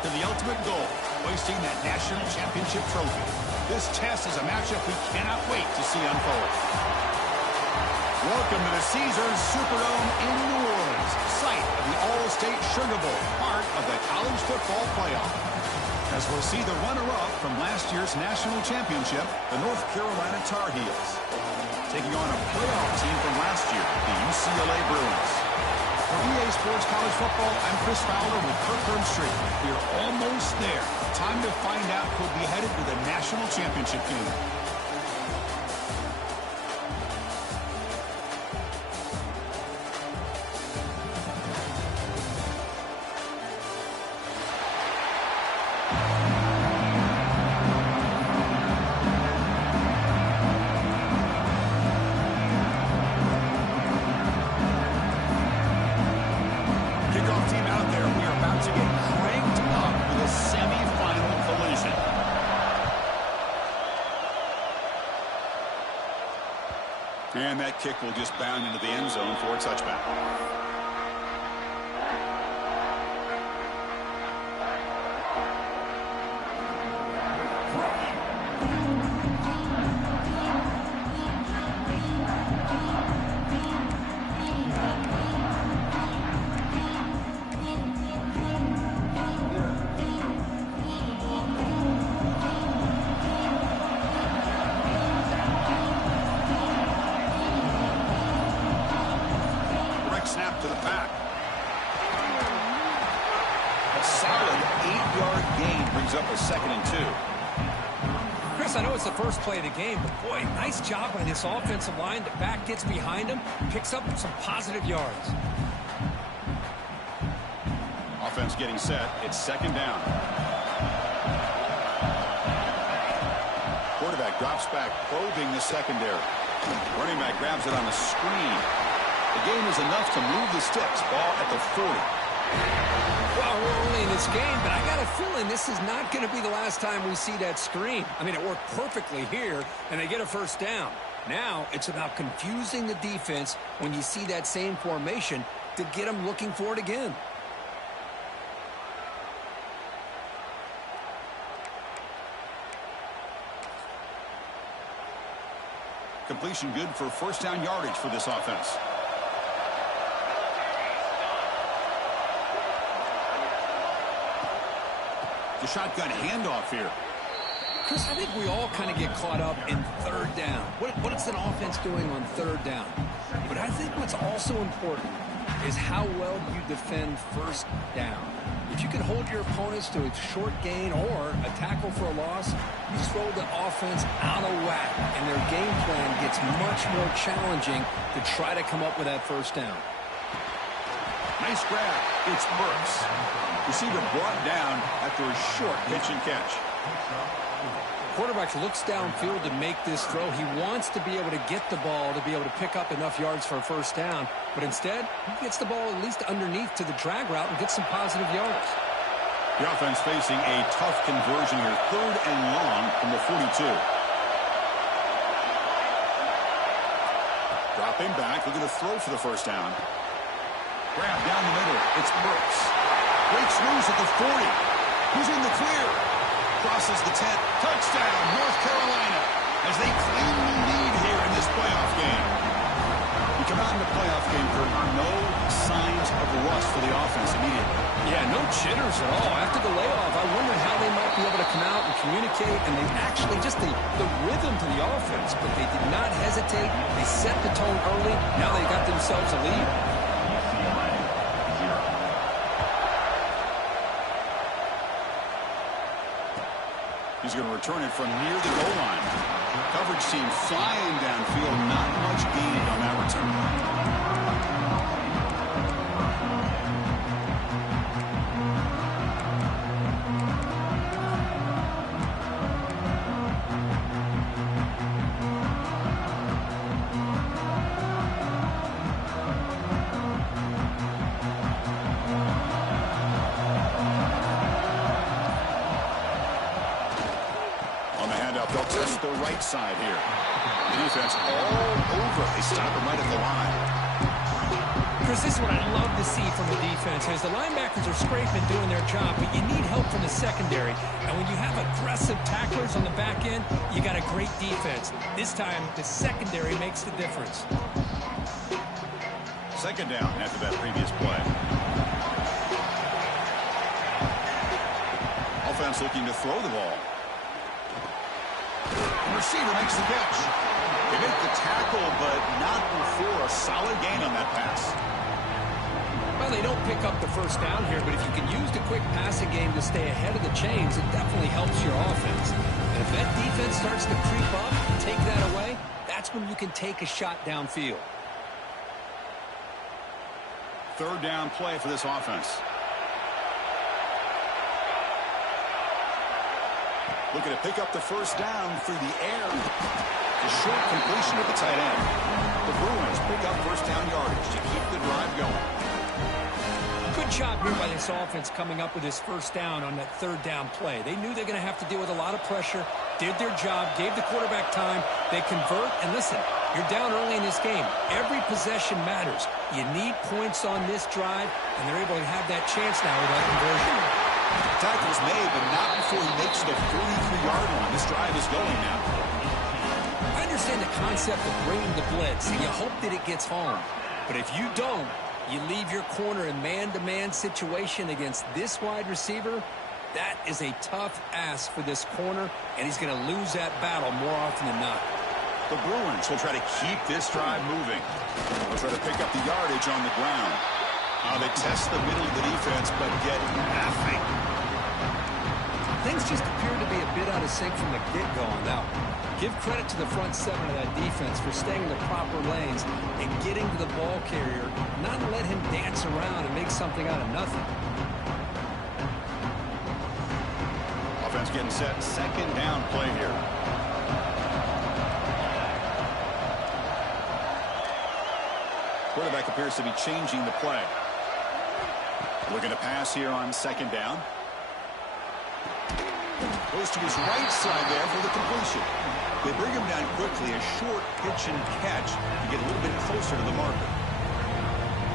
to the ultimate goal, hoisting that national championship trophy. This test is a matchup we cannot wait to see unfold. Welcome to the Caesars Superdome in New Orleans, site of the All-State Sugar Bowl, part of the college football playoff. As we'll see the runner-up from last year's national championship, the North Carolina Tar Heels, taking on a playoff team from last year, the UCLA Bruins. For EA Sports College Football, I'm Chris Fowler with Kirk Herbstreit. We're almost there. Time to find out who'll be headed to the national championship game. And that kick will just bound into the end zone for a touchback. Snap to the back. A solid 8-yard gain brings up a 2nd and 2. Chris, I know it's the first play of the game, but boy, nice job by this offensive line. The back gets behind him, picks up some positive yards. Offense getting set. It's 2nd down. Quarterback drops back, probing the secondary. Running back grabs it on a screen. The game is enough to move the sticks. Ball at the 40. Well, we're early in this game, but I got a feeling this is not going to be the last time we see that screen. I mean, it worked perfectly here, and they get a first down. Now it's about confusing the defense when you see that same formation to get them looking for it again. Completion good for first down yardage for this offense. The shotgun handoff here. Chris, I think we all kind of get caught up in 3rd down. What is an offense doing on 3rd down? But I think what's also important is how well you defend 1st down. If you can hold your opponents to a short gain or a tackle for a loss, you throw the offense out of whack, and their game plan gets much more challenging to try to come up with that 1st down. Nice grab. It's Burks. Receiver brought down after a short pitch and catch. Quarterback looks downfield to make this throw. He wants to be able to get the ball to be able to pick up enough yards for a 1st down. But instead, he gets the ball at least underneath to the drag route and gets some positive yards. The offense facing a tough conversion here. 3rd and long from the 42. Dropping back, looking to throw for the 1st down. Grab down the middle. It's Burks. Breaks loose at the 40. He's in the clear. Crosses the 10. Touchdown, North Carolina, as they claim the lead here in this playoff game. We come out in the playoff game, there are no signs of rust for the offense immediately. Yeah, no jitters at all. After the layoff, I wondered how they might be able to come out and communicate, and they actually just the rhythm to the offense, but they did not hesitate. They set the tone early. Now they got themselves a lead. He's going to return it from near the goal line. Coverage team flying downfield. Not much gained on that return. They'll test the right side here. The defense all over. They stop him right at the line. Chris, this is what I love to see from the defense. As the linebackers are scraping, doing their job, but you need help from the secondary. And when you have aggressive tacklers on the back end, you got a great defense. This time, the secondary makes the difference. Second down after that previous play. Offense looking to throw the ball. The receiver makes the catch. They make the tackle, but not before a solid gain on that pass. Well, they don't pick up the first down here, but if you can use the quick passing game to stay ahead of the chains, it definitely helps your offense. And if that defense starts to creep up and take that away, that's when you can take a shot downfield. Third down play for this offense. Looking to pick up the first down through the air. The short completion of the tight end. The Bruins pick up first down yardage to keep the drive going. Good job here by this offense coming up with this first down on that third down play. They knew they're going to have to deal with a lot of pressure, did their job, gave the quarterback time. They convert, and listen, you're down early in this game. Every possession matters. You need points on this drive, and they're able to have that chance now with that conversion. Tackle's made, but not before he makes the 43-yard line. This drive is going now. I understand the concept of bringing the blitz, and you hope that it gets home. But if you don't, you leave your corner in man-to-man situation against this wide receiver. That is a tough ask for this corner, and he's going to lose that battle more often than not. The Bruins will try to keep this drive moving. They'll try to pick up the yardage on the ground. They test the middle of the defense, but get nothing. Things just appear to be a bit out of sync from the get-go on that one. Give credit to the front seven of that defense for staying in the proper lanes and getting to the ball carrier, not let him dance around and make something out of nothing. Offense getting set. Second down play here. Quarterback appears to be changing the play. Looking to pass here on second down. Goes to his right side there for the completion. They bring him down quickly. A short pitch and catch to get a little bit closer to the marker.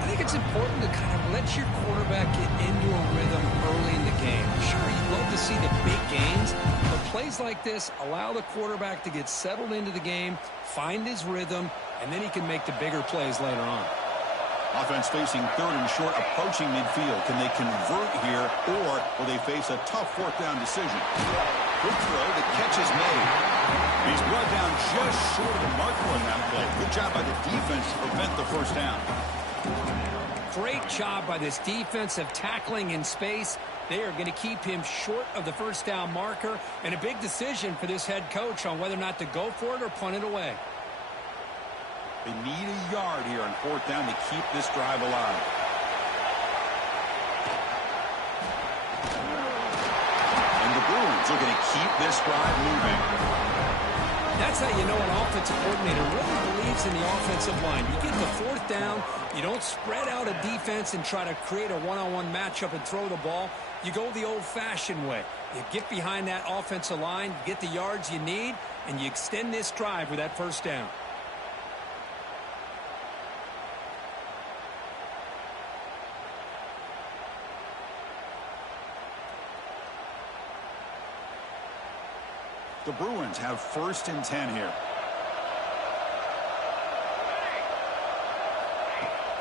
I think it's important to kind of let your quarterback get into a rhythm early in the game. Sure, you'd love to see the big gains, but plays like this allow the quarterback to get settled into the game, find his rhythm, and then he can make the bigger plays later on. Offense facing third and short, approaching midfield. Can they convert here, or will they face a tough fourth down decision? Quick throw, the catch is made. He's brought down just short of the marker on that play. Good job by the defense to prevent the first down. Great job by this defense of tackling in space. They are going to keep him short of the first down marker, and a big decision for this head coach on whether or not to go for it or punt it away. They need a yard here on fourth down to keep this drive alive. And the Bruins are going to keep this drive moving. That's how you know an offensive coordinator really believes in the offensive line. You get the fourth down, you don't spread out a defense and try to create a one-on-one matchup and throw the ball. You go the old-fashioned way. You get behind that offensive line, get the yards you need, and you extend this drive with that first down. The Bruins have first and 10 here.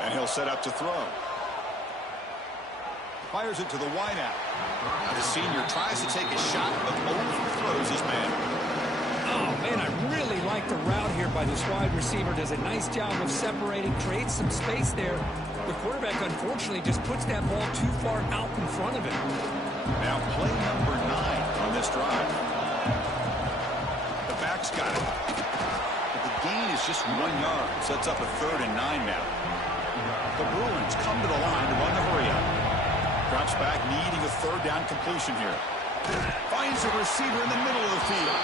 And he'll set up to throw. Fires it to the wideout. Now the senior tries to take a shot, but overthrows his man. Oh, man, I really like the route here by this wide receiver. Does a nice job of separating, creates some space there. The quarterback, unfortunately, just puts that ball too far out in front of him. Now play number 9 on this drive. Back's got it. But the gain is just 1 yard. Sets up a 3rd and 9 now. The Bruins come to the line to run the hurry-up. Drops back, needing a 3rd down completion here. Finds a receiver in the middle of the field.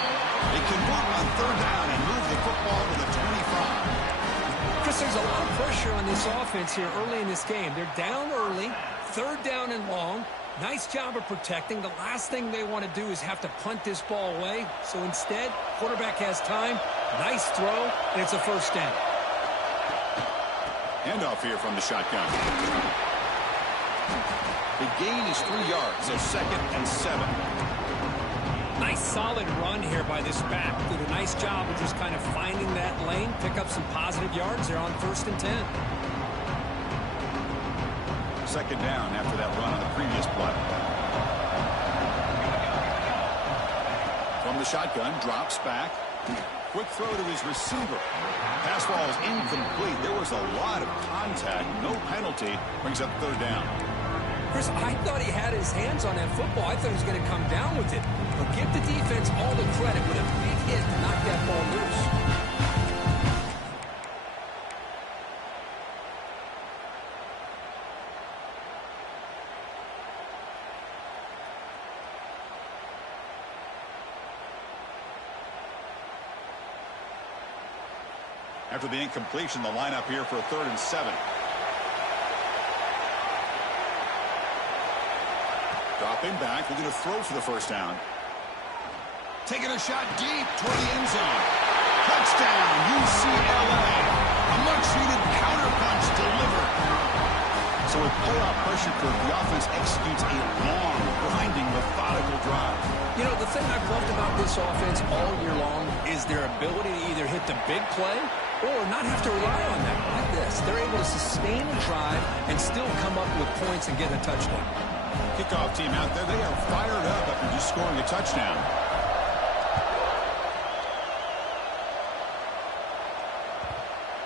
They convert on 3rd down and move the football to the 25. Chris, there's a lot of pressure on this offense here early in this game. They're down early, 3rd down and long. Nice job of protecting. The last thing they want to do is have to punt this ball away. So instead, quarterback has time. Nice throw, and it's a first down. Handoff here from the shotgun. The gain is 3 yards, so 2nd and 7. Nice solid run here by this back. Did a nice job of just kind of finding that lane, pick up some positive yards there on 1st and 10. 2nd down after that run on the previous play. From the shotgun, drops back. Quick throw to his receiver. Pass ball is incomplete. There was a lot of contact. No penalty. Brings up 3rd down. Chris, I thought he had his hands on that football. I thought he was going to come down with it. But give the defense all the credit with a big hit to knock that ball loose. After the incompletion, the lineup here for a 3rd and 7. Dropping back, looking to throw for the 1st down. Taking a shot deep toward the end zone. Touchdown, UCLA. A much-needed counterpunch delivered. So with playoff pressure curve, the offense executes a long, grinding, methodical drive. You know, the thing I've loved about this offense all year long is their ability to either hit the big play or not have to rely on that. Like this, they're able to sustain a drive and still come up with points and get a touchdown. Kickoff team out there, they are fired up after just scoring a touchdown.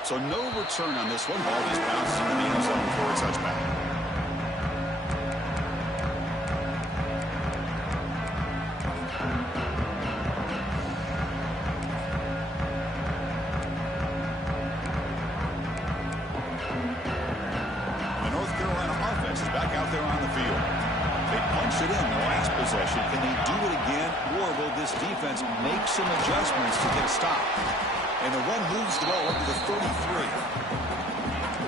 So no return on this one. Ball just bounces into the end zone for a touchback. The North Carolina offense is back out there on the field. They punched it in the last possession. Can they do it again, or will this defense make some adjustments to get a stop? And the run moves the ball up to the 33.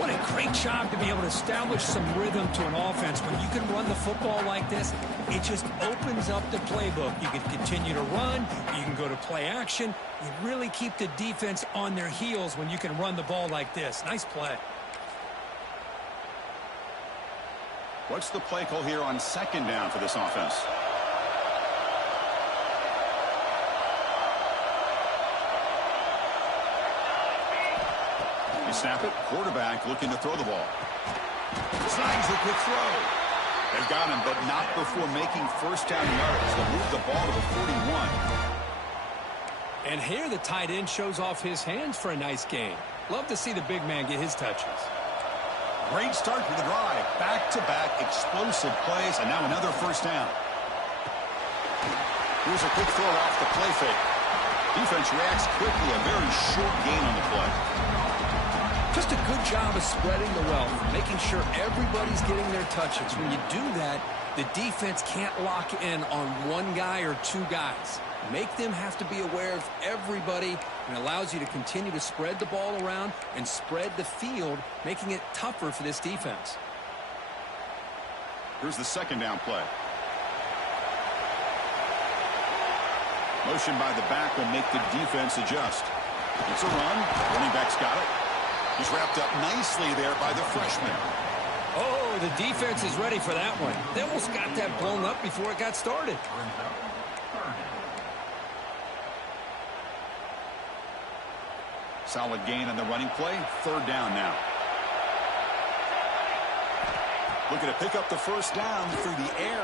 What a great job to be able to establish some rhythm to an offense. When you can run the football like this, it just opens up the playbook. You can continue to run. You can go to play action. You really keep the defense on their heels when you can run the ball like this. Nice play. What's the play call here on 2nd down for this offense? They snap it. Quarterback looking to throw the ball. Snags the quick throw. They've got him, but not before making 1st down yards. They'll move the ball to the 41. And here the tight end shows off his hands for a nice gain. Love to see the big man get his touches. Great start to the drive. Back-to-back explosive plays, and now another 1st down. Here's a quick throw off the play fake. Defense reacts quickly. A very short gain on the play. Just a good job of spreading the wealth, making sure everybody's getting their touches. When you do that, the defense can't lock in on one guy or 2 guys. Make them have to be aware of everybody, and allows you to continue to spread the ball around and spread the field, making it tougher for this defense. Here's the 2nd down play. Motion by the back will make the defense adjust. It's a run. Running back's got it. He's wrapped up nicely there by the freshman. Oh, the defense is ready for that one. They almost got that blown up before it got started. Solid gain on the running play. 3rd down now. Looking to pick up the 1st down through the air.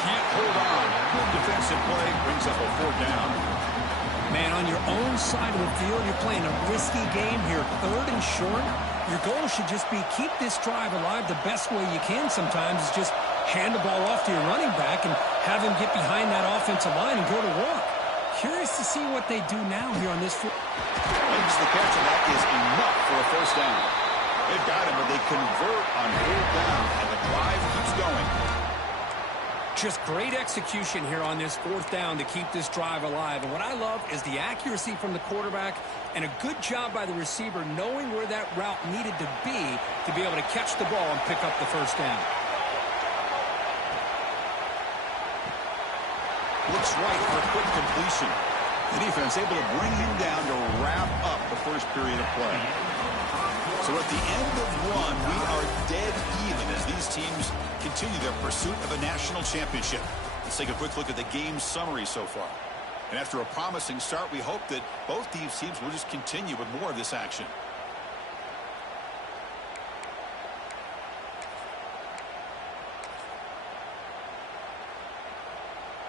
Can't hold on. Good defensive play. Brings up a 4th down. Man, on your own side of the field, you're playing a risky game here. 3rd and short. Your goal should just be keep this drive alive the best way you can sometimes is just hand the ball off to your running back and have him get behind that offensive line and go to work. Curious to see what they do now here on this. Makes the catch, and that is enough for a 1st down. They've got him, but they convert on 4th down, and the drive keeps going. Just great execution here on this 4th down to keep this drive alive. And what I love is the accuracy from the quarterback and a good job by the receiver knowing where that route needed to be able to catch the ball and pick up the 1st down. Looks right for a quick completion. The defense able to bring him down to wrap up the 1st period of play. So at the end of one, we are dead even as these teams continue their pursuit of a national championship. Let's take a quick look at the game summary so far. And after a promising start, we hope that both these teams will just continue with more of this action.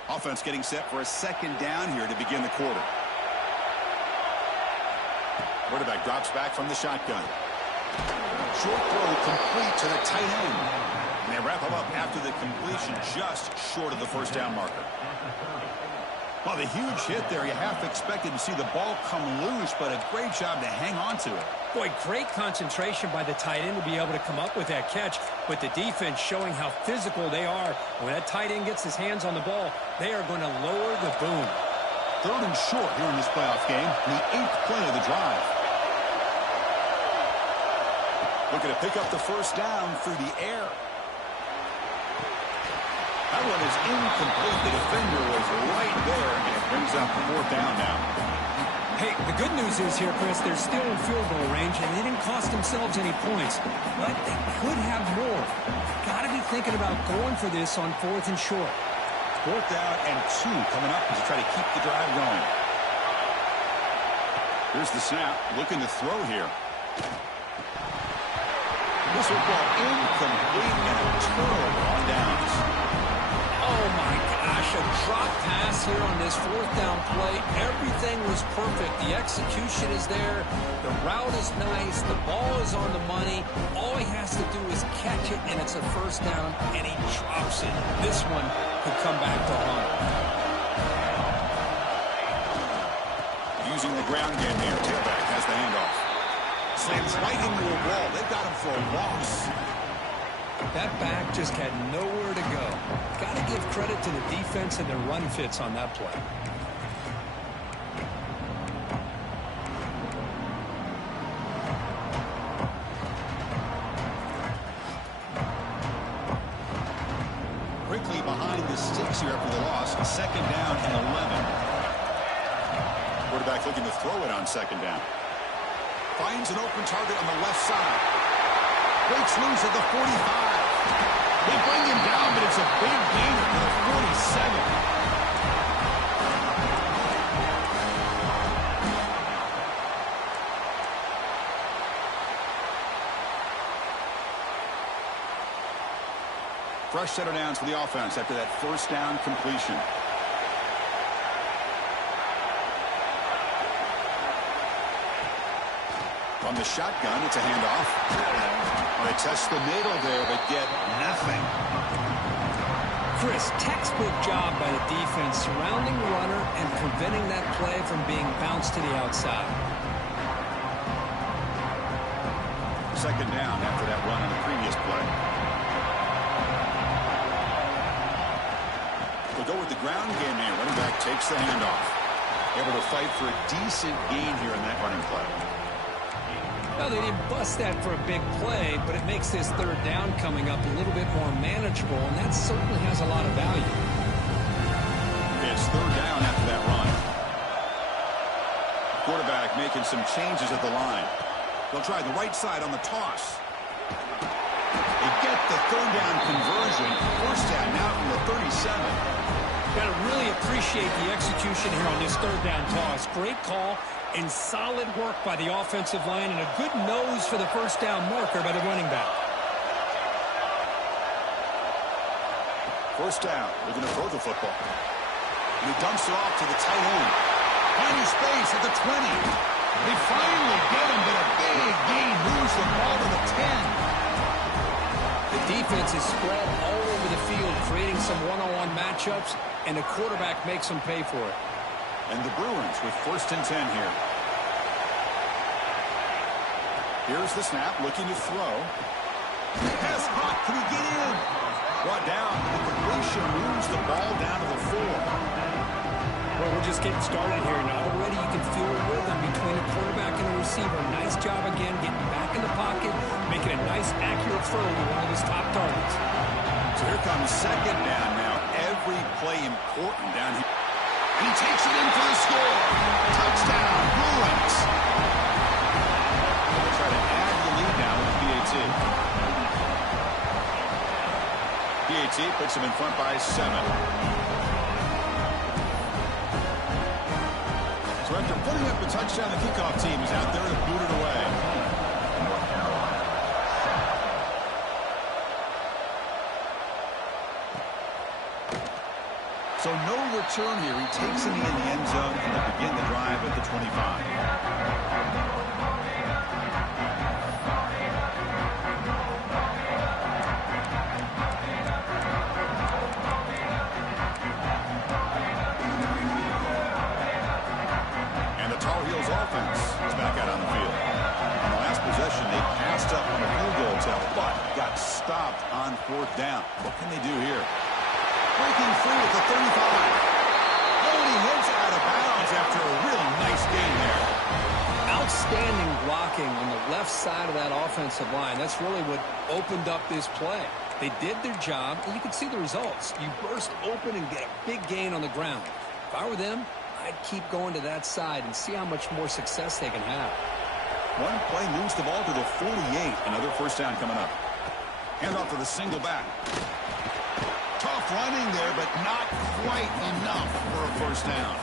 Offense getting set for a second down here to begin the quarter. Quarterback drops back from the shotgun. Short throw complete to the tight end. And they wrap him up after the completion just short of the first down marker. Well, the huge hit there, you half expected to see the ball come loose, but a great job to hang on to it. Boy, great concentration by the tight end to be able to come up with that catch, but the defense showing how physical they are. When that tight end gets his hands on the ball, they are going to lower the boom. 3rd and short here in this playoff game, the 8th play of the drive. Looking to pick up the first down through the air. That one is incomplete. The defender was right there, and it brings up 4th down now. Hey, the good news is here, Chris, they're still in field goal range, and they didn't cost themselves any points. But they could have more. Got to be thinking about going for this on 4th and short. 4th down and 2 coming up as they try to keep the drive going. Here's the snap. Looking to throw here. This will ball incomplete and a turnover on downs. Oh, my gosh, a drop pass here on this 4th down play. Everything was perfect. The execution is there. The route is nice. The ball is on the money. All he has to do is catch it, and it's a first down, and he drops it. This one could come back to haunt. Using the ground game here, tailback has the handoff. Slams right into a wall. They've got him for a loss. That back just had nowhere to go. Got to give credit to the defense and their run fits on that play. Quickly behind the sticks here after the loss. 2nd down and 11. Quarterback looking to throw it on 2nd down. Finds an open target on the left side. Breaks loose at the 45. They bring him down, but it's a big gainer to the 47. Fresh set of downs for the offense after that first down completion. From the shotgun, it's a handoff. They test the middle there, but get nothing. Chris, textbook job by the defense surrounding the runner and preventing that play from being bounced to the outside. 2nd down after that run on the previous play. We'll go with the ground game here. Running back takes the handoff. Able to fight for a decent gain here in that running play. Well, they didn't bust that for a big play, but it makes this 3rd down coming up a little bit more manageable, and that certainly has a lot of value. It's 3rd down after that run. Quarterback making some changes at the line. They'll try the right side on the toss. They get the 3rd down conversion. 1st down now from the 37. Got to really appreciate the execution here on this 3rd down toss. Great call and solid work by the offensive line and a good nose for the first down marker by the running back. 1st down. They're going to throw the football. And he dumps it off to the tight end. Finding space at the 20. They finally get him, but a big gain moves the ball to the 10. The defense is spread all over the field, creating some one-on-one matchups, and the quarterback makes them pay for it. And the Bruins with 1st and 10 here. Here's the snap, looking to throw. Pass caught, can he get in? Brought down, the completion moves the ball down to the 4. Well, we're just getting started here. Now already you can feel a rhythm between the quarterback and the receiver. Nice job again, getting back in the pocket, making a nice, accurate throw to one of his top targets. So here comes 2nd down now. Every play important down here. And he takes it in for the score. Touchdown, Bruins. They'll try to add a PAT puts them in front by 7. So after putting up a touchdown, the kickoff team is out there to boot it away. So no return here. He takes it in the end zone and they begin the drive at the 25. Offense is back out on the field. On the last possession, they passed up on a field goal attempt, but got stopped on 4th down. What can they do here? Breaking free at the 35. Oh, and he heads out of bounds after a really nice gain there. Outstanding blocking on the left side of that offensive line. That's really what opened up this play. They did their job, and you can see the results. You burst open and get a big gain on the ground. If I were them, I'd keep going to that side and see how much more success they can have. One play moves the ball to the 48. Another first down coming up. Hand off to the single back. Tough running there, but not quite enough for a first down.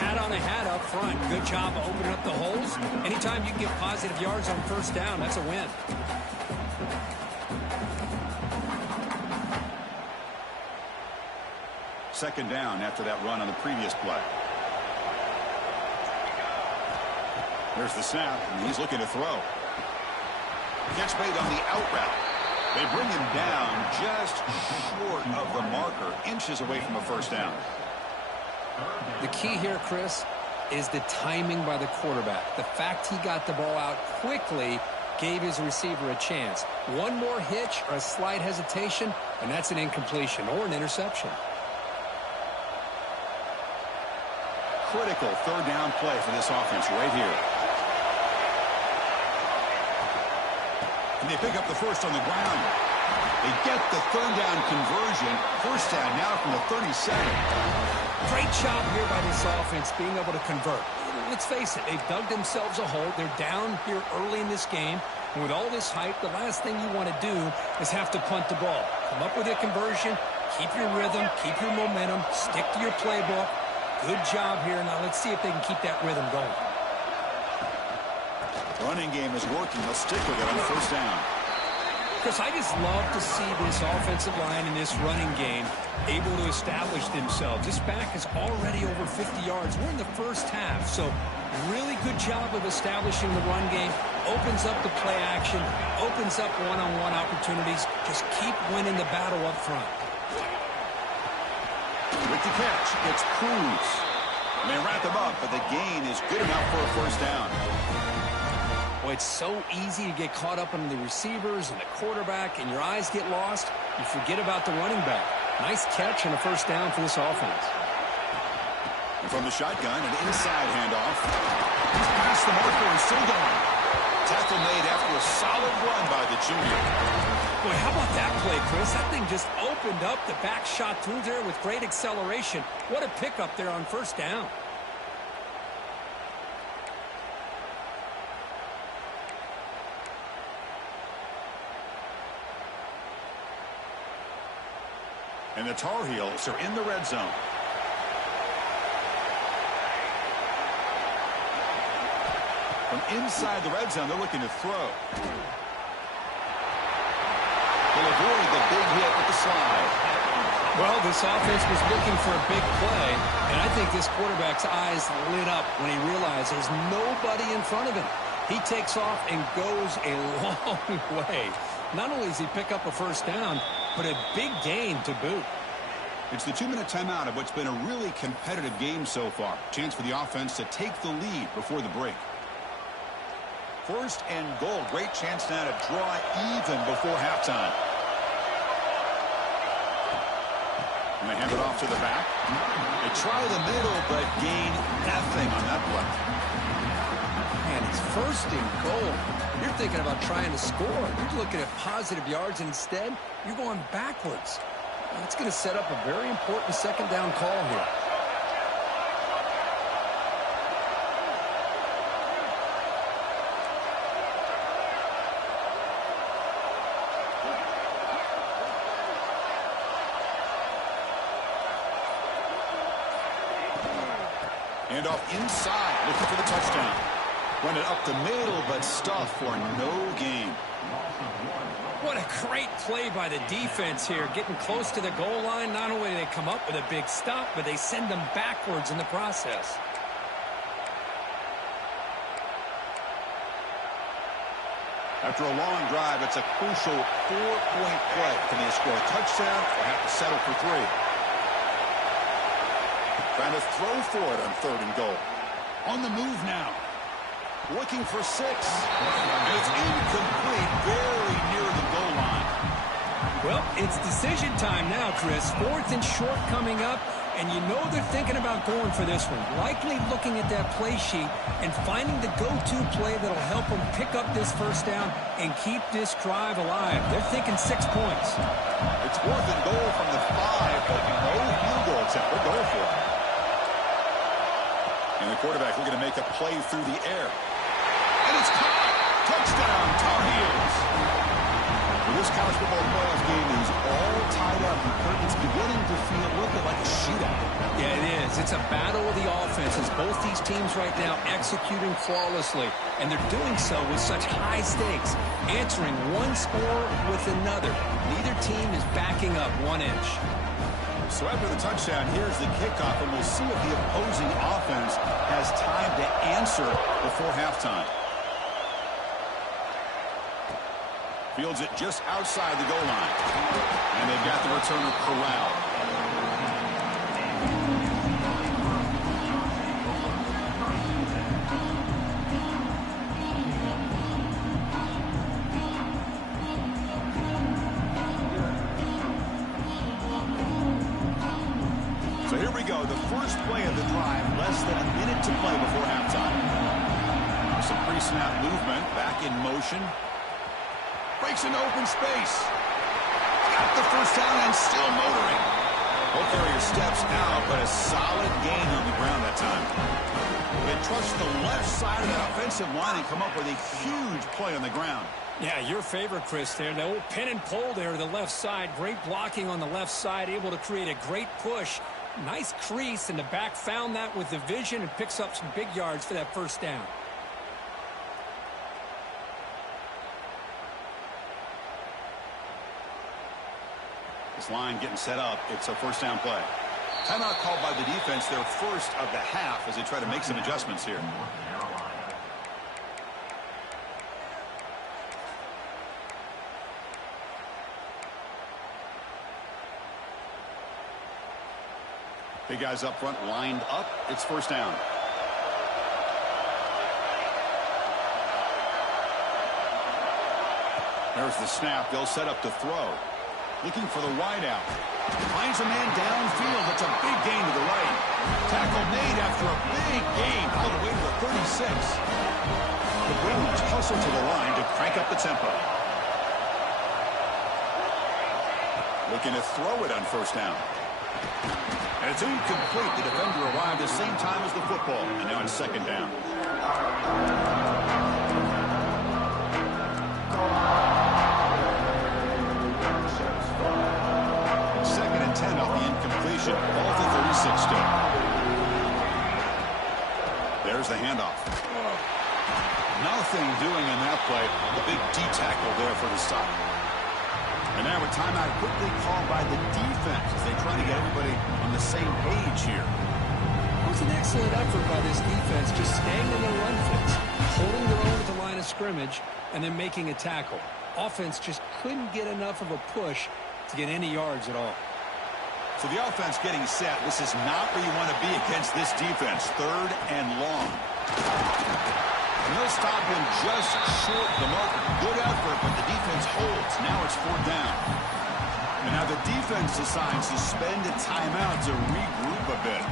Hat on a hat up front. Good job of opening up the holes. Anytime you can get positive yards on first down, that's a win. Second down after that run on the previous play. There's the snap, and he's looking to throw. Catch made on the out route. They bring him down just short of the marker, inches away from a first down. The key here, Chris, is the timing by the quarterback. The fact he got the ball out quickly gave his receiver a chance. One more hitch or a slight hesitation, and that's an incompletion or an interception. Critical third down play for this offense right here. And they pick up the first on the ground. They get the third down conversion. First down now from the 37. Great job here by this offense being able to convert. Let's face it, they've dug themselves a hole. They're down here early in this game. And with all this hype, the last thing you want to do is have to punt the ball. Come up with a conversion, keep your rhythm, keep your momentum, stick to your playbook. Good job here. Now let's see if they can keep that rhythm going. Running game is working. They'll stick with it on first down. Chris, I just love to see this offensive line and this running game able to establish themselves. This back is already over 50 yards. We're in the first half, so really good job of establishing the run game. Opens up the play action, opens up one-on-one opportunities. Just keep winning the battle up front. With the catch, it's Cruz. And they wrap him up, but the gain is good enough for a first down. Boy, it's so easy to get caught up on the receivers and the quarterback, and your eyes get lost. You forget about the running back. Nice catch and a first down for this offense. And from the shotgun, an inside handoff. He's past the marker and still going. Tackle made after a solid run by the junior. Boy, how about that play, Chris? That thing just opened up. The back shot through there with great acceleration. What a pickup there on first down. And the Tar Heels are in the red zone. From inside the red zone, they're looking to throw. They'll avoid the big hit with the slide. Well, this offense was looking for a big play, and I think this quarterback's eyes lit up when he realized there's nobody in front of him. He takes off and goes a long way. Not only does he pick up a first down, but a big gain to boot. It's the 2-minute timeout of what's been a really competitive game so far. Chance for the offense to take the lead before the break. First and goal. Great chance now to draw even before halftime. And they hand it off to the back. They try the middle, but gain nothing on that play. Man, it's first and goal. You're thinking about trying to score. You're looking at positive yards. Instead, you're going backwards. That's going to set up a very important second down call here. And off inside, looking for the touchdown. Run it up the middle, but stuff for no gain. What a great play by the defense here. Getting close to the goal line, not only do they come up with a big stop, but they send them backwards in the process. After a long drive, it's a crucial 4-point play. Can they score a touchdown or have to settle for 3? Trying to throw for it on 3rd and goal. On the move now. Looking for 6. And it's incomplete, very near the goal line. Well, it's decision time now, Chris. 4th and short coming up, and you know they're thinking about going for this one. Likely looking at that play sheet and finding the go-to play that'll help them pick up this first down and keep this drive alive. They're thinking 6 points. It's 4th and goal from the 5, but no field goal attempt. They're going for it. And the quarterback looking to make a play through the air. And it's caught. Touchdown, Tar Heels. Well, this college football playoff game is all tied up. It's beginning to feel a little bit like a shootout. Yeah, it is. It's a battle of the offenses. Both these teams right now executing flawlessly, and they're doing so with such high stakes, answering one score with another. Neither team is backing up 1 inch. So after the touchdown, here's the kickoff, and we'll see if the opposing offense has time to answer before halftime. Fields it just outside the goal line. And they've got the returner corralled. So here we go, the first play of the drive, less than a minute to play before halftime. Some pre-snap movement, back in motion. Breaks into open space. Got the first down and still motoring. Ball carrier steps out, but a solid gain on the ground that time. They trust the left side of that offensive line and come up with a huge play on the ground. Yeah, your favorite, Chris, there. The old pin and pull there to the left side. Great blocking on the left side, able to create a great push. Nice crease, and the back found that with the vision and picks up some big yards for that first down. This line getting set up. It's a first down play. Timeout called by the defense, their first of the half, as they try to make some adjustments here. Big guys up front lined up. It's first down. There's the snap. They'll set up to throw. Looking for the wide out. Finds a man downfield. It's a big gain to the right. Tackle made after a big gain all the way to the 36. The Bruins hustle to the line to crank up the tempo. Looking to throw it on first down. And it's incomplete. The defender arrived at the same time as the football. And now it's second down. Second and 10 off the incompletion. Ball to 36 still. There's the handoff. Nothing doing in that play. The big D tackle there for the stop. And now a timeout quickly called by the defense as they try to get everybody on the same page here. It was an excellent effort by this defense, just staying in their run fits, holding their own at the line of scrimmage, and then making a tackle. Offense just couldn't get enough of a push to get any yards at all. So the offense getting set. This is not where you want to be against this defense. Third and long. And they'll stop him just short of the marker. Good effort, but the defense holds. Now it's fourth down. And now the defense decides to spend a timeout to regroup a bit.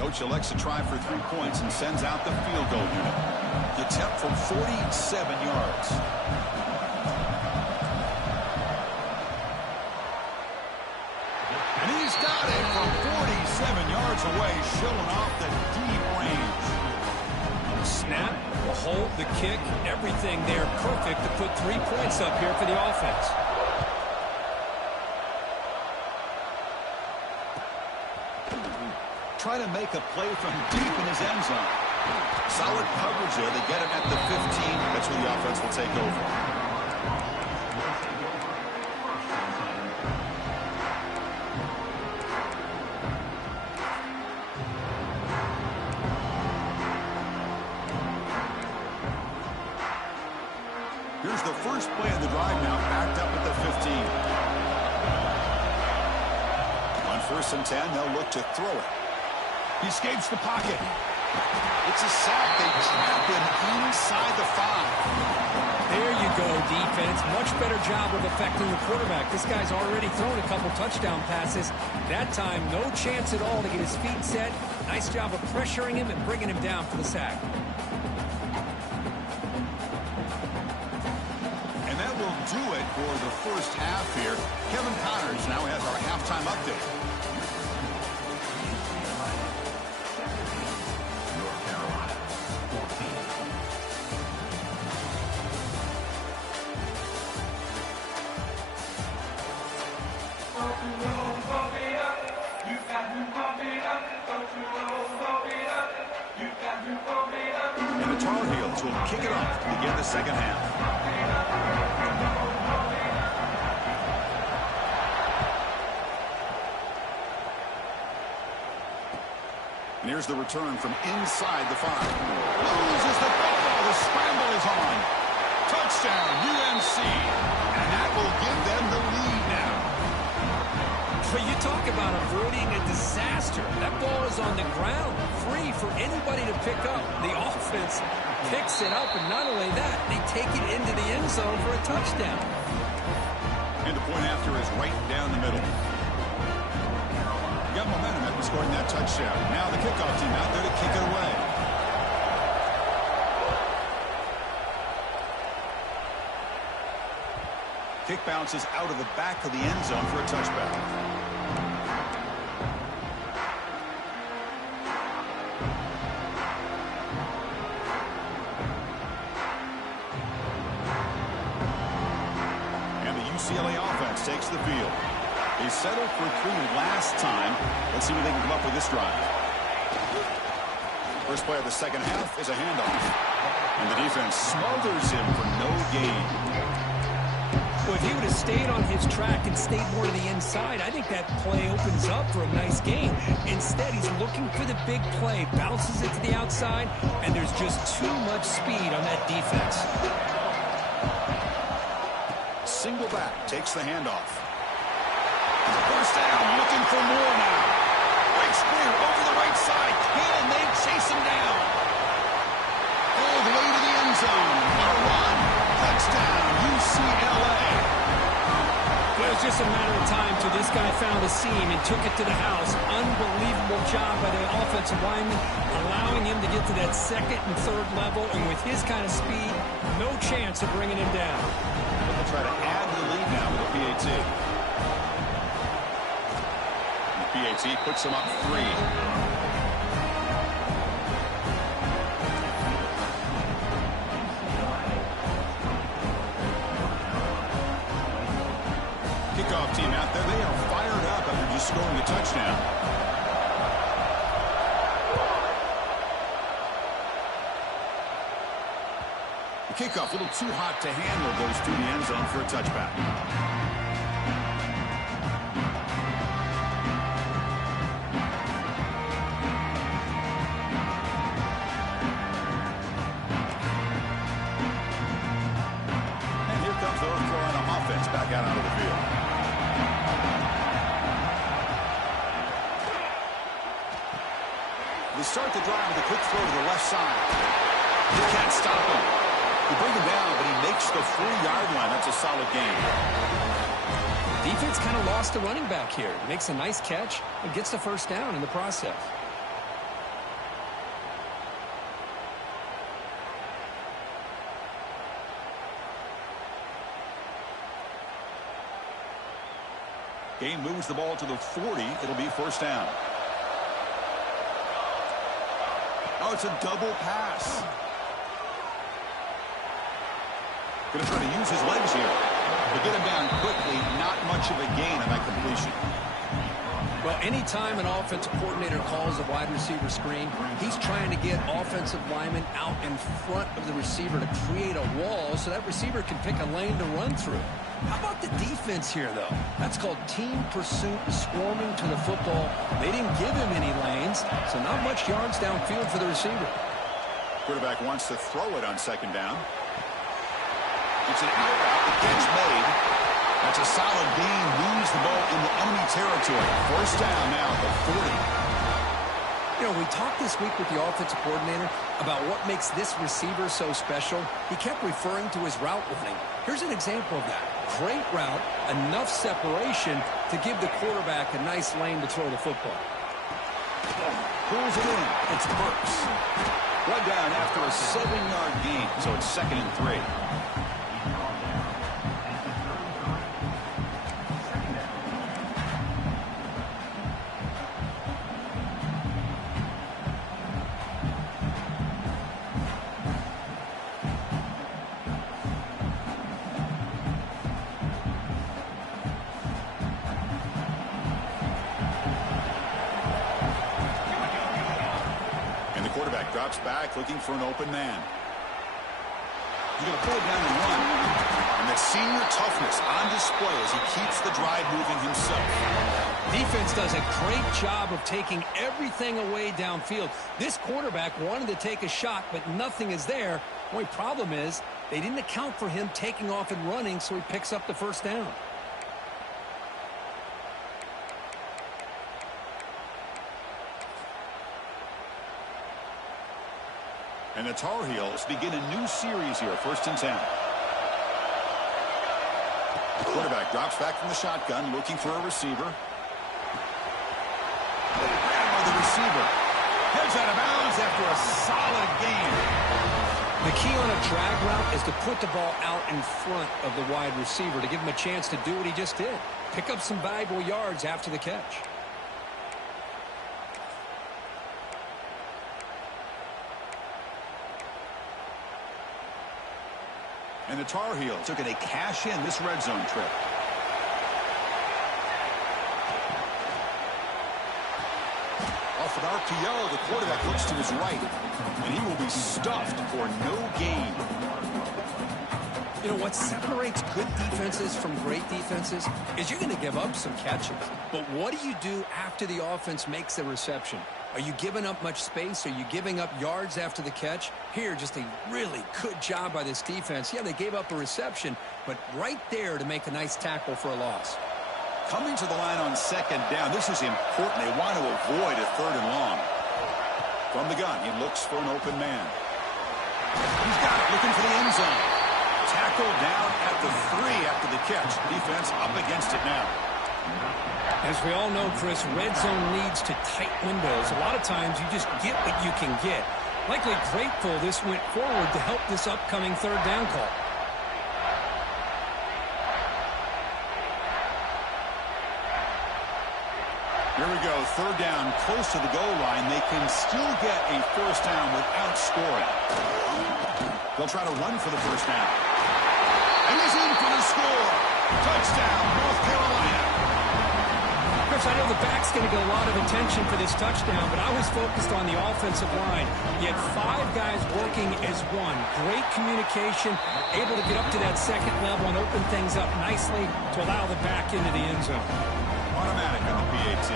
Coach elects to try for 3 points and sends out the field goal unit. The attempt from 47 yards. And he's got it from 47 yards away, showing off the deep range. On the snap, a hold, the kick, everything there perfect to put 3 points up here for the offense. Try to make a play from deep in his end zone. Solid coverage there. They get him at the 15. That's where the offense will take over. Here's the first play of the drive now, backed up at the 15. On 1st and 10, they'll look to throw it. He escapes the pocket. It's a sack. They trap him inside the 5. There you go, defense. Much better job of affecting the quarterback. This guy's already thrown a couple touchdown passes. That time, no chance at all to get his feet set. Nice job of pressuring him and bringing him down for the sack. And that will do it for the first half here. Kevin Connors now has our halftime update. And the Tar Heels will kick it off to begin the second half. And here's the return from inside the 5. Loses the football. The scramble is on. Touchdown, UNC. And that will give them the lead now. But you talk about avoiding a disaster. That ball is on the ground, free for anybody to pick up. The offense picks it up, and not only that, they take it into the end zone for a touchdown. And the point after is right down the middle. Got momentum after scoring that touchdown. Now the kickoff team out there to kick it away. Kick bounces out of the back of the end zone for a touchback. UCLA offense takes the field. They settled for 3 last time. Let's see what they can come up with this drive. First play of the second half is a handoff. And the defense smothers him for no gain. Well, if he would have stayed on his track and stayed more to the inside, I think that play opens up for a nice gain. Instead, he's looking for the big play, bounces it to the outside, and there's just too much speed on that defense. Single back, takes the handoff. First down, looking for more now. Breaks clear over the right side. Can they chase him down? All the way to the end zone. A run. Touchdown, UCLA. It was just a matter of time till this guy found a seam and took it to the house. Unbelievable job by the offensive lineman, allowing him to get to that 2nd and 3rd level. And with his kind of speed, no chance of bringing him down. They'll try to add to the lead now with a PAT. The PAT puts them up 3. Kickoff team out there. They are fired up after just scoring a touchdown. The kickoff a little too hot to handle, goes through the end zone for a touchback. And here comes the North Carolina offense back out onto the field. They start the drive with a quick throw to the left side. You can't stop him. You bring him down, but he makes the 3-yard line. That's a solid game. Defense kind of lost the running back here. Makes a nice catch and gets the first down in the process. Game moves the ball to the 40. It'll be first down. Oh, it's a double pass. Going to try to use his legs here. To get him down quickly, not much of a gain on that completion. Well, anytime an offensive coordinator calls a wide receiver screen, he's trying to get offensive linemen out in front of the receiver to create a wall so that receiver can pick a lane to run through. How about the defense here, though? That's called team pursuit, swarming to the football. They didn't give him any lanes, so not much yards downfield for the receiver. Quarterback wants to throw it on second down. It's an out route. The catch made. That's a solid gain. Moves the ball in the enemy territory. First down now at the 40. You know, we talked this week with the offensive coordinator about what makes this receiver so special. He kept referring to his route running. Here's an example of that. Great route, enough separation to give the quarterback a nice lane to throw the football. Pulls it in. It's Burks. Run down after a 7-yard gain, so it's 2nd and 3. Drops back, looking for an open man. He's going to pull it down and run. And that senior toughness on display as he keeps the drive moving himself. Defense does a great job of taking everything away downfield. This quarterback wanted to take a shot, but nothing is there. The only problem is they didn't account for him taking off and running, so he picks up the first down. And the Tar Heels begin a new series here, 1st and 10. The quarterback drops back from the shotgun, looking for a receiver. Grabbed by the receiver. Heads out of bounds after a solid gain. The key on a drag route is to put the ball out in front of the wide receiver to give him a chance to do what he just did. Pick up some valuable yards after the catch. And the Tar Heels are going to cash in this red zone trip. Off an RPO, the quarterback looks to his right, and he will be stuffed for no gain. You know, what separates good defenses from great defenses is you're going to give up some catches. But what do you do after the offense makes the reception? Are you giving up much space? Are you giving up yards after the catch? Here, just a really good job by this defense. Yeah, they gave up a reception, but right there to make a nice tackle for a loss. Coming to the line on second down, this is important. They want to avoid a 3rd and long. From the gun, he looks for an open man. He's got it, looking for the end zone. Tackled down at the 3 after the catch. Defense up against it now. As we all know, Chris, red zone leads to tight windows. A lot of times you just get what you can get. Likely grateful this went forward to help this upcoming 3rd down call. Here we go, 3rd down, close to the goal line. They can still get a 1st down without scoring. They'll try to run for the 1st down. And he's in for the score. Touchdown, North Carolina. Chris, I know the back's going to get a lot of attention for this touchdown, but I was focused on the offensive line. You had 5 guys working as one. Great communication, able to get up to that 2nd level and open things up nicely to allow the back into the end zone. Automatic on the PAT.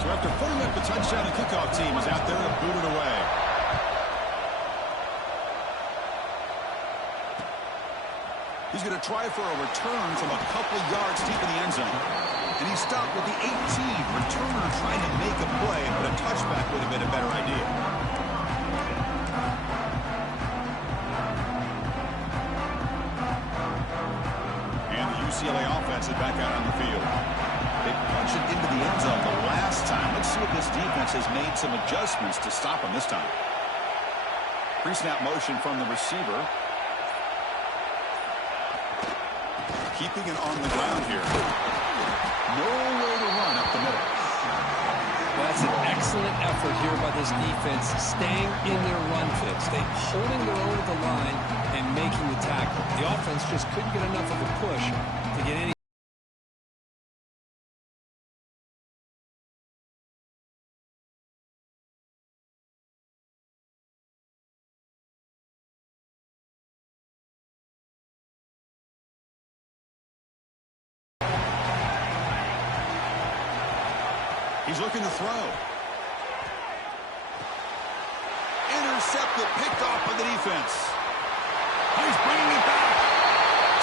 So after putting up the touchdown, the kickoff team is out there to boot it away. He's going to try for a return from a couple of yards deep in the end zone. And he stopped with the 18. Returner trying to make a play, but a touchback would have been a better idea. And the UCLA offense is back out on the field. They punched it into the end zone the last time. Let's see if this defense has made some adjustments to stop him this time. Pre-snap motion from the receiver. Keeping it on the ground here. Nowhere to run up the middle. Well, that's an excellent effort here by this defense, staying in their run fits. They holding their own at the line and making the tackle. The offense just couldn't get enough of a push to get any. He's looking to throw. Intercepted, picked off by the defense. He's bringing it back.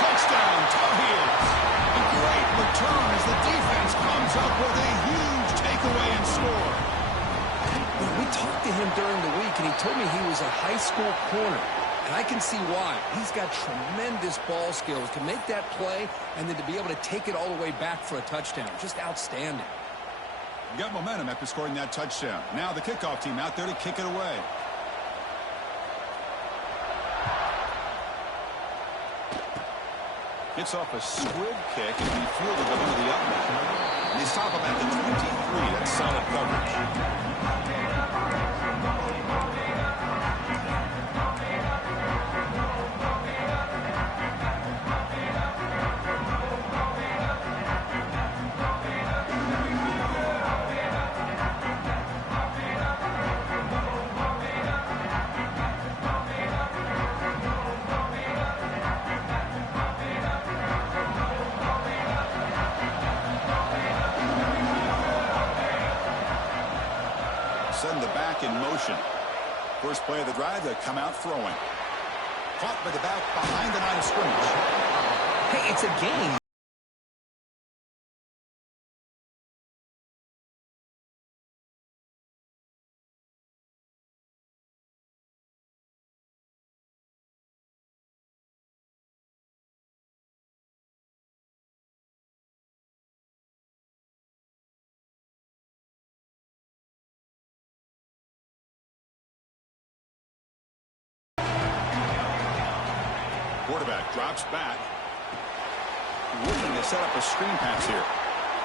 Touchdown, Tar Heels. A great return as the defense comes up with a huge takeaway and score. Well, we talked to him during the week, and he told me he was a high school corner. And I can see why. He's got tremendous ball skills to make that play and then to be able to take it all the way back for a touchdown. Just outstanding. Got momentum after scoring that touchdown. Now the kickoff team out there to kick it away. Gets off a squib kick and he fielded it into the upright. They stop him at the 23. That's solid coverage. Send the back in motion. First play of the drive, they come out throwing. Caught by the back behind the line of scrimmage. Hey, it's a game. Quarterback drops back. Looking to set up a screen pass here.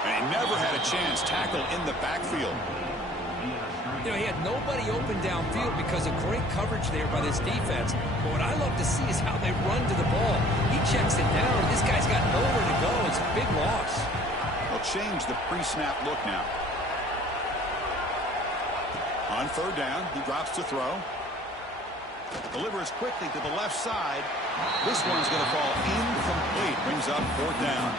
And he never had a chance. Tackle in the backfield. You know, he had nobody open downfield because of great coverage there by this defense. But what I love to see is how they run to the ball. He checks it down. This guy's got nowhere to go. It's a big loss. They'll change the pre-snap look now. On third down, he drops to throw. Delivers quickly to the left side. This one's going to fall incomplete. Brings up fourth down.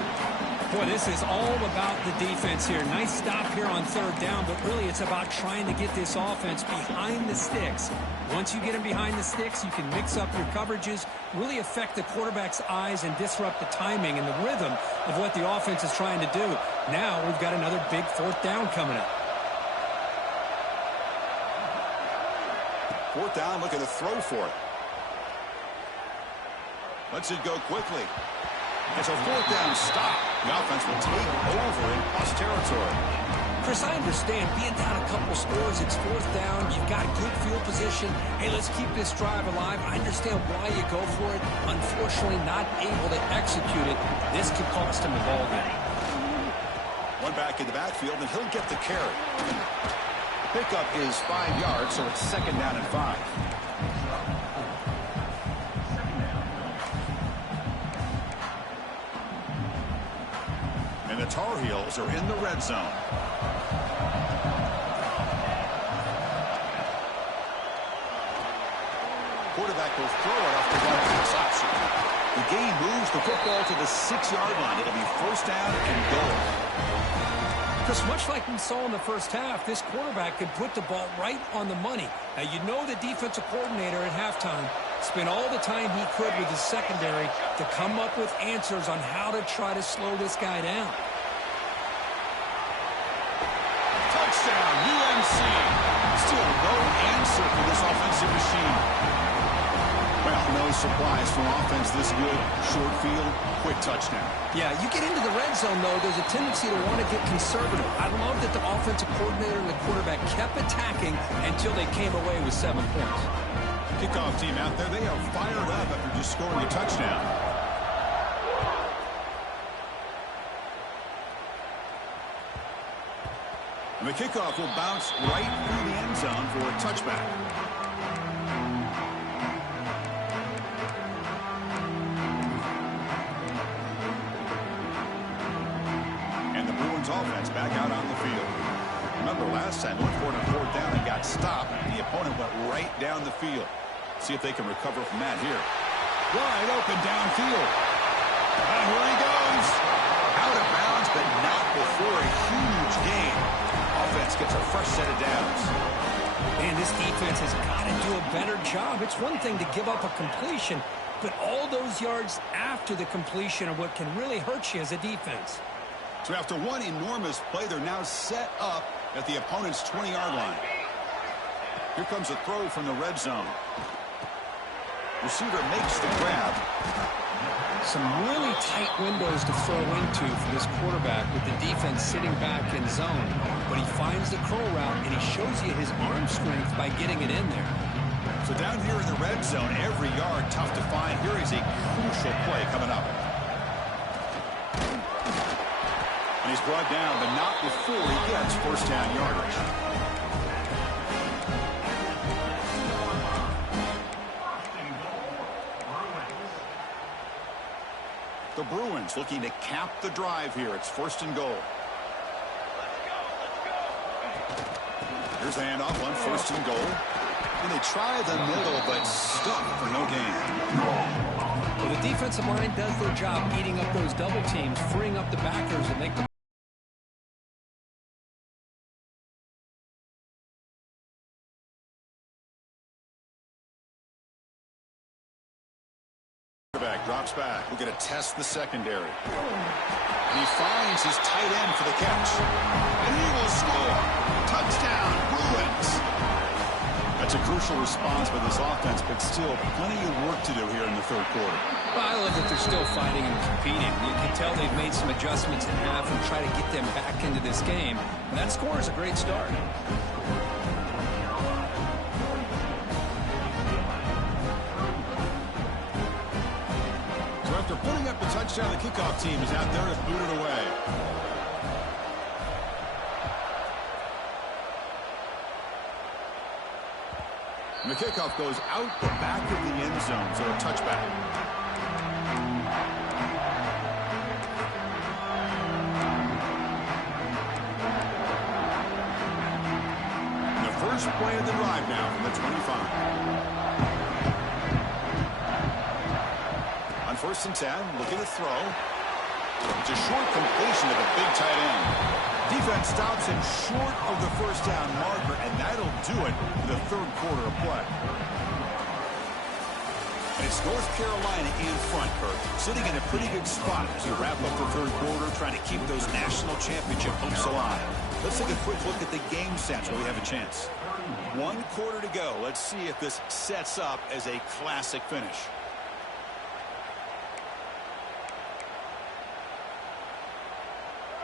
Boy, this is all about the defense here. Nice stop here on third down, but really it's about trying to get this offense behind the sticks. Once you get them behind the sticks, you can mix up your coverages, really affect the quarterback's eyes and disrupt the timing and the rhythm of what the offense is trying to do. Now we've got another big fourth down coming up. Fourth down, looking to throw for it. Lets it go quickly. It's a fourth down stop. The offense will take over in plus territory. Chris, I understand being down a couple scores, it's fourth down, you've got good field position. Hey, let's keep this drive alive. I understand why you go for it. Unfortunately, not able to execute it. This could cost him the ball game. One back in the backfield, and he'll get the carry. Pickup is 5 yards, so it's second down and 5. And the Tar Heels are in the red zone. Quarterback will throw it off the run pass option. The game moves the football to the 6-yard line. It'll be first down and goal. Because much like we saw in the first half, this quarterback could put the ball right on the money. Now, you know the defensive coordinator at halftime spent all the time he could with his secondary to come up with answers on how to try to slow this guy down. Touchdown, UNC. Still no answer for this offensive machine. Well, no surprise for offense this good. Short field, quick touchdown. Yeah, you get into the red zone, though, there's a tendency to want to get conservative. I love that the offensive coordinator and the quarterback kept attacking until they came away with 7 points. Kickoff team out there, they are fired up after just scoring a touchdown. And the kickoff will bounce right through the end zone for a touchback. Bruins offense back out on the field. Remember last time, went for it on 4th down and got stopped. The opponent went right down the field. See if they can recover from that here. Wide open downfield. And here he goes. Out of bounds, but not before a huge gain. Offense gets a fresh set of downs. Man, this defense has got to do a better job. It's one thing to give up a completion, but all those yards after the completion are what can really hurt you as a defense. So after one enormous play, they're now set up at the opponent's 20-yard line. Here comes a throw from the red zone. Receiver makes the grab. Some really tight windows to throw into for this quarterback with the defense sitting back in zone. But he finds the curl route, and he shows you his arm strength by getting it in there. So down here in the red zone, every yard tough to find. Here is a crucial play coming up. And he's brought down, but not before he gets first down yardage. The Bruins looking to cap the drive here. It's 1st and goal. Here's the handoff on 1st and goal. And they try the middle, but stuck for no gain. Well, the defensive line does their job eating up those double teams, freeing up the backers and make the drops back. We're going to test the secondary. And he finds his tight end for the catch. And he will score. Touchdown, Bruins. That's a crucial response by this offense, but still plenty of work to do here in the 3rd quarter. Well, I love that they're still fighting and competing. You can tell they've made some adjustments in half and try to get them back into this game. And that score is a great start. After putting up the touchdown, the kickoff team is out there to boot it away. And the kickoff goes out the back of the end zone, so a touchback. And the first play of the drive now from the 25. 1st and 10, looking to throw. It's a short completion to the big tight end. Defense stops him short of the first down marker, and that'll do it for the 3rd quarter of play. And it's North Carolina in front, Kirk, sitting in a pretty good spot as we wrap up the 3rd quarter, trying to keep those national championship hopes alive. Let's take a quick look at the game stats while we have a chance. 1 quarter to go. Let's see if this sets up as a classic finish.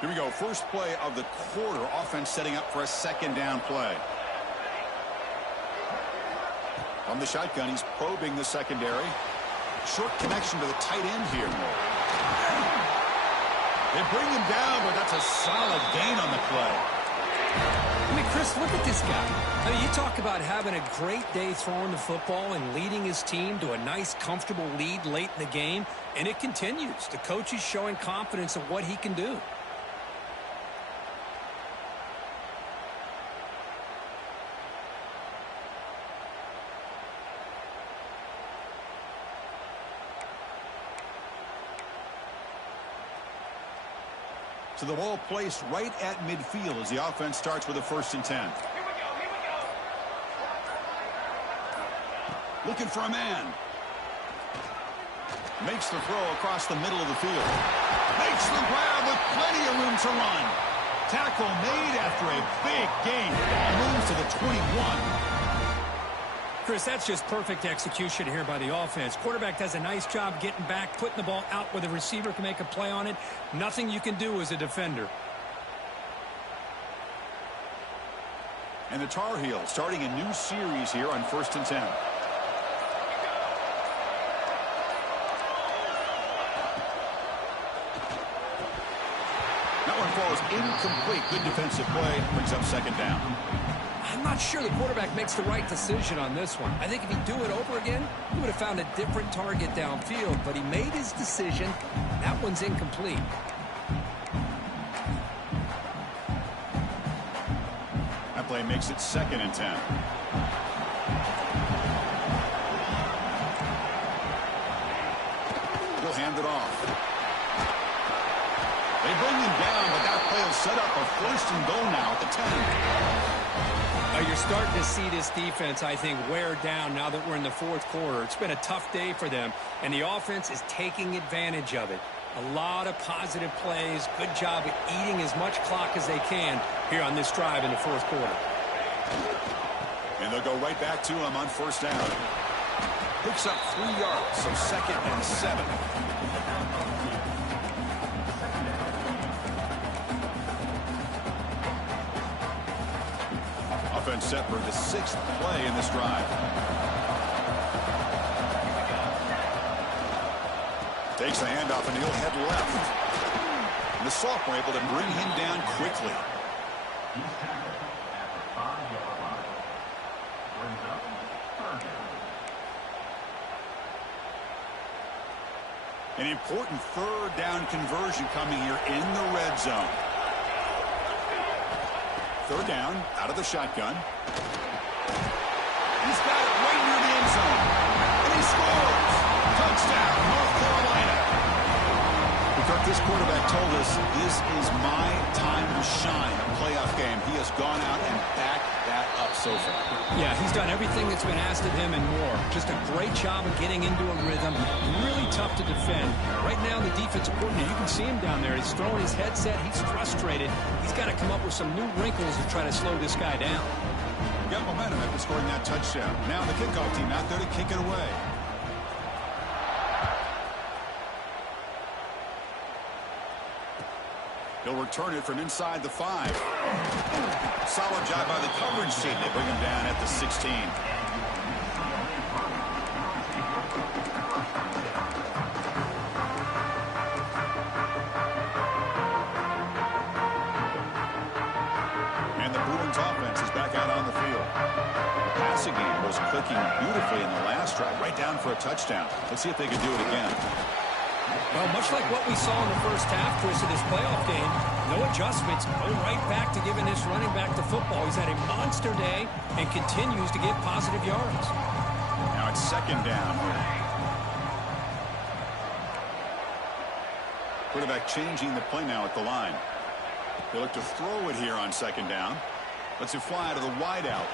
Here we go. First play of the quarter. Offense setting up for a 2nd down play. From the shotgun, he's probing the secondary. Short connection to the tight end here. They bring him down, but that's a solid gain on the play. I mean, Chris, look at this guy. I mean, you talk about having a great day throwing the football and leading his team to a nice, comfortable lead late in the game, and it continues. The coach is showing confidence in what he can do. So the ball placed right at midfield as the offense starts with a 1st and 10. Looking for a man. Makes the throw across the middle of the field. Makes the grab with plenty of room to run. Tackle made after a big gain. Moves to the 21. Chris, that's just perfect execution here by the offense. Quarterback does a nice job getting back, putting the ball out where the receiver can make a play on it. Nothing you can do as a defender. And the Tar Heels starting a new series here on 1st and 10. That one falls incomplete. Good defensive play. Brings up 2nd down. I'm not sure the quarterback makes the right decision on this one. I think if he'd do it over again, he would have found a different target downfield, but he made his decision. That one's incomplete. play makes it 2nd and 10. He'll hand it off. They bring him down, but that play will set up a 1st and goal now at the 10. You're starting to see this defense, I think, wear down now that we're in the 4th quarter. It's been a tough day for them, and the offense is taking advantage of it. A lot of positive plays. Good job at eating as much clock as they can here on this drive in the 4th quarter. And they'll go right back to him on 1st down. Picks up 3 yards, so 2nd and 7. Offense set for the 6th play in this drive. Takes the handoff and he'll head left. And the sophomore able to bring him down quickly. An important 3rd down conversion coming here in the red zone. 3rd down, out of the shotgun. He's got it right near the end zone. And he scores! Touchdown, North Carolina. Because this quarterback told us this is my time to shine, a playoff game. He has gone out and backed that up so far. Yeah, he's done everything that's been asked of him and more. Just a great job of getting into a rhythm. Really tough to defend. Right now, the defensive coordinator, you can see him down there. He's throwing his headset. He's frustrated. He's got to come up with some new wrinkles to try to slow this guy down. Got momentum after scoring that touchdown. Now the kickoff team out there to kick it away. He'll return it from inside the 5. Solid job by the coverage team. They bring him down at the 16. And the Bruins offense is back out on the field. The passing game was clicking beautifully in the last drive, right down for a touchdown. Let's see if they can do it again. Well, much like what we saw in the first half, Chris, of this playoff game, no adjustments, go right back to giving this running back to football. He's had a monster day and continues to get positive yards. Now it's 2nd down. Quarterback changing the play now at the line. They look to throw it here on 2nd down. Lets it fly to the wideout.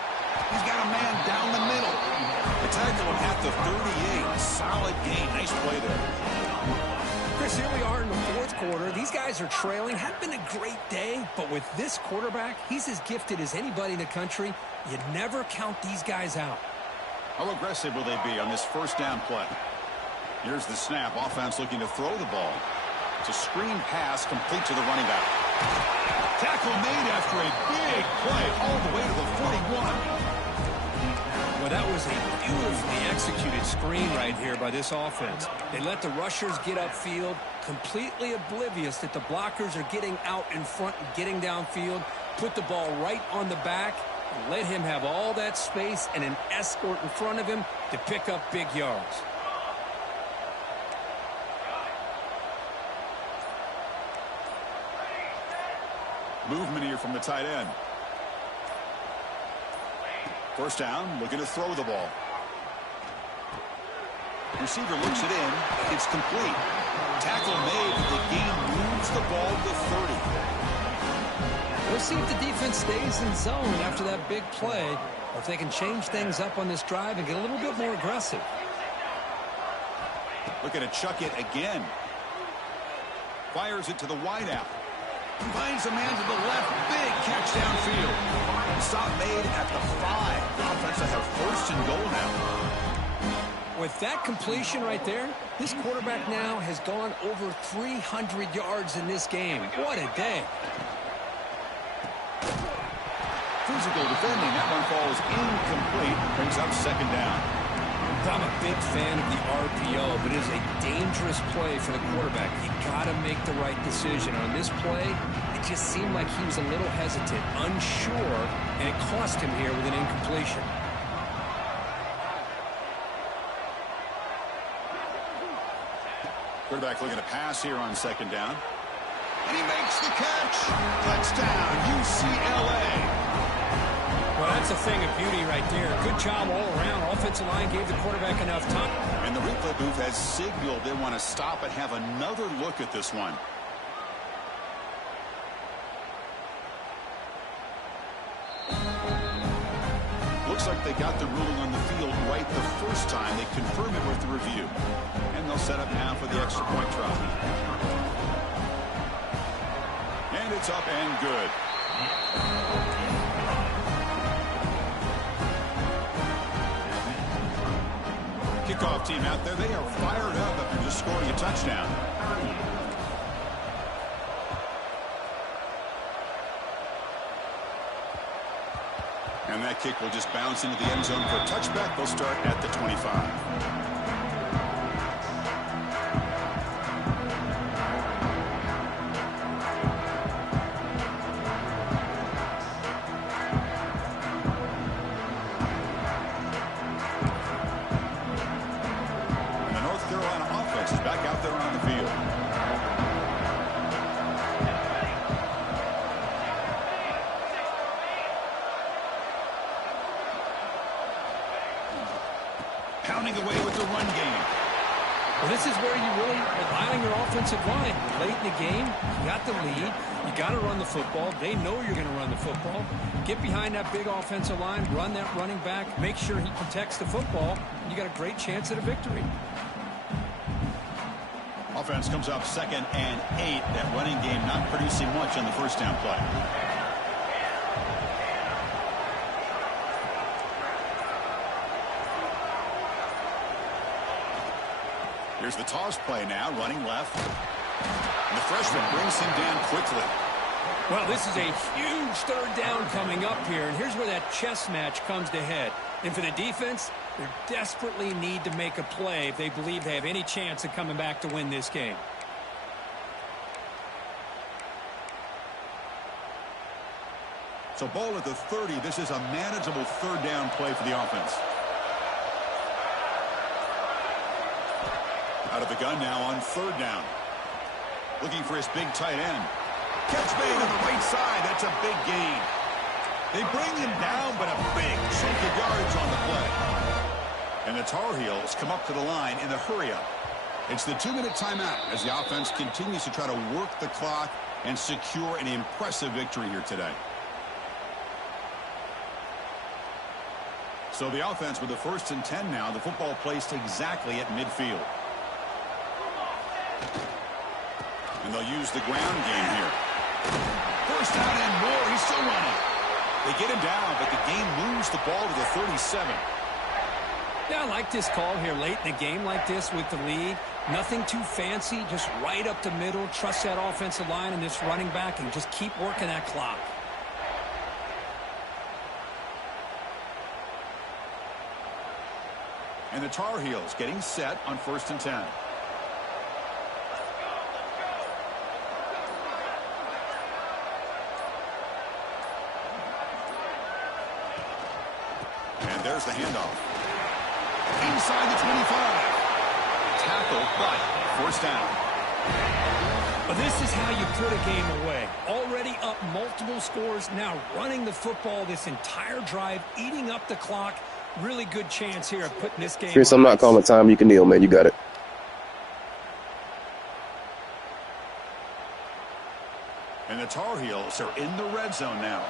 He's got a man down the middle. They tackle him at the 38. Solid gain. Nice play there. Chris, here we are in the 4th quarter. These guys are trailing. Had been a great day, but with this quarterback, he's as gifted as anybody in the country. You never count these guys out. How aggressive will they be on this 1st down play? Here's the snap. Offense looking to throw the ball. It's a screen pass complete to the running back. Tackle made after a big play all the way to the 41. Well, that was a beautifully executed screen right here by this offense. They let the rushers get upfield, completely oblivious that the blockers are getting out in front and getting downfield, put the ball right on the back, and let him have all that space and an escort in front of him to pick up big yards. Movement here from the tight end. 1st down, looking to throw the ball. Receiver looks it in. It's complete. Tackle made. The game moves the ball to 30. We'll see if the defense stays in zone after that big play, or if they can change things up on this drive and get a little bit more aggressive. Looking to chuck it again. Fires it to the wideout. Finds a man to the left. Big catch downfield. Stop made at the 5. The offense will have 1st and goal now. With that completion right there, this quarterback now has gone over 300 yards in this game. What a day. Physical defending. That one falls incomplete. Brings up 2nd down. I'm a big fan of the RPO, but it is a dangerous play for the quarterback. You got to make the right decision. On this play, it just seemed like he was a little hesitant, unsure, and it cost him here with an incompletion. Quarterback looking to pass here on 2nd down. And he makes the catch. Touchdown, UCLA. Well, that's a thing of beauty right there. Good job all around. Offensive line gave the quarterback enough time. And the replay booth has signaled they want to stop and have another look at this one. Looks like they got the ruling on the field right the first time. They confirm it with the review. And they'll set up now for the extra point try. And it's up and good. Kickoff team out there, they are fired up after just scoring a touchdown. And that kick will just bounce into the end zone for a touchback. They'll start at the 25. Pounding away with the run game. Well, this is where you really rely on your offensive line. Late in the game, you got the lead. You got to run the football. They know you're going to run the football. Get behind that big offensive line, run that running back, make sure he protects the football. You got a great chance at a victory. Offense comes up 2nd and 8. That running game not producing much on the first down play. Here's the toss play now, running left. And the freshman brings him down quickly. Well, this is a huge third down coming up here, and here's where that chess match comes to head. And for the defense, they desperately need to make a play if they believe they have any chance of coming back to win this game. So ball at the 30. This is a manageable third down play for the offense. Out of the gun now on third down. Looking for his big tight end. Catch made on the right side. That's a big gain. They bring him down, but a big chunk of yards on the play. And the Tar Heels come up to the line in the hurry-up. It's the 2-minute timeout as the offense continues to try to work the clock and secure an impressive victory here today. So the offense with the 1st and 10 now. The football placed exactly at midfield. And they'll use the ground game here. First down and more. He's still running. They get him down, but the game moves the ball to the 37. Yeah, I like this call here late in the game like this with the lead. Nothing too fancy, just right up the middle. Trust that offensive line and this running back and just keep working that clock. And the Tar Heels getting set on 1st and 10. And there's the handoff. Inside the 25. Tackle, but first down. But this is how you put a game away. Already up multiple scores, now running the football this entire drive, eating up the clock. Really good chance here of putting this game Chris, I'm not calling time. You can kneel, man. You got it. And the Tar Heels are in the red zone now.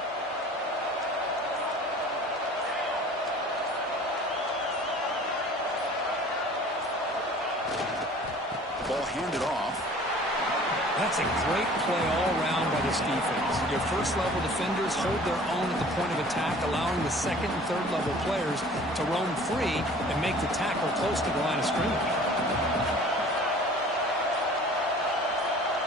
Ball handed off. That's a great play all around by this defense. Your first-level defenders hold their own at the point of attack, allowing the second and third-level players to roam free and make the tackle close to the line of scrimmage.